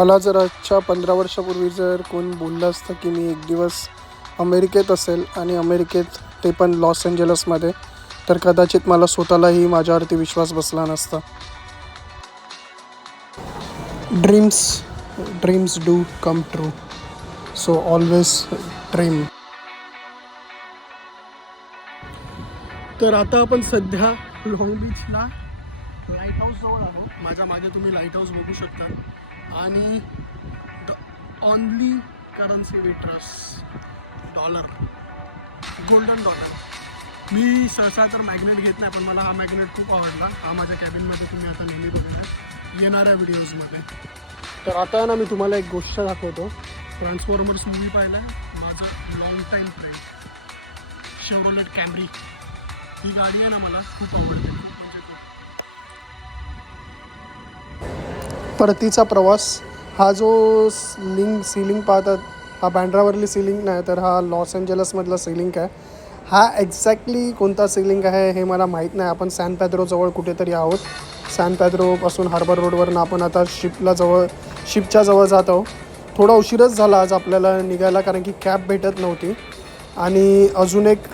मला जर आजच्या 15 वर्षापूर्वी जर कोण बोललं असतं की मी एक दिवस अमेरिकेत असेल आणि अमेरिकेत ते पण लॉस एंजलसमध्ये, तर कदाचित मला स्वतःलाही माझ्यावरती विश्वास बसला नसता. Dreams dreams do come true, so always dream. तर आता आपण सध्या लाँग बीचला लाईट हाऊसजवळ आहो. माझ्या मागे तुम्ही लाईट हाऊस बघू शकता. आणि the only currency we trust, dollar, golden dollar. मी सहसा तर मॅग्नेट घेत नाही, पण मला हा मॅग्नेट खूप आवडला. हा माझ्या कॅबिनमध्ये तुम्ही आता नेहमी बघणार येणाऱ्या व्हिडिओजमध्ये. तर आता ना मी तुम्हाला एक गोष्ट दाखवतो. ट्रान्सफॉर्मर्स मूवी पाहिला आहे. माझं लॉंग टाईम फ्रेंड शेव्हरोलेट कॅम्री, ही गाडी आहे ना, मला खूप आवडते. म्हणजे परतीचा प्रवास, हा जो सीलिंग पाहतात, हा बँड्रावरली सीलिंग नाही, तर हा लॉस एंजलसमधला सीलिंग आहे. हा एक्झॅक्टली कोणता सीलिंग आहे हे मला माहीत नाही. आपण सॅन पॅद्रोजवळ कुठेतरी आहोत. सॅन पॅद्रोपासून हार्बर रोडवरनं आपण आता शिपच्या जवळ जात आहोत. थोडा उशीरच झाला आज आपल्याला निघायला, कारण की कॅब भेटत नव्हती. आणि अजून एक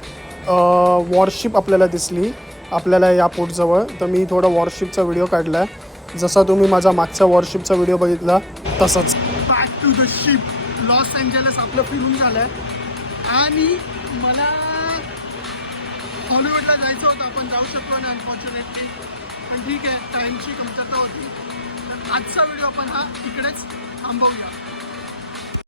वॉरशिप आपल्याला दिसली आपल्याला या पोर्टजवळ. तर मी थोडा वॉरशिपचा व्हिडिओ काढला आहे. जसा तुम्ही माझा मागचा वॉरशिपचा व्हिडिओ बघितला तसंच. Back to the ship. Los Angeles आपलं फिरून झालं आहे आणि मला हॉलिवूडला जायचं होतं, पण जाऊ शकतो नाही अनफॉर्च्युनेटली. पण ठीक आहे, टाईमची कमतरता होती. तर आजचा व्हिडिओ आपण हा इकडेच थांबवूया.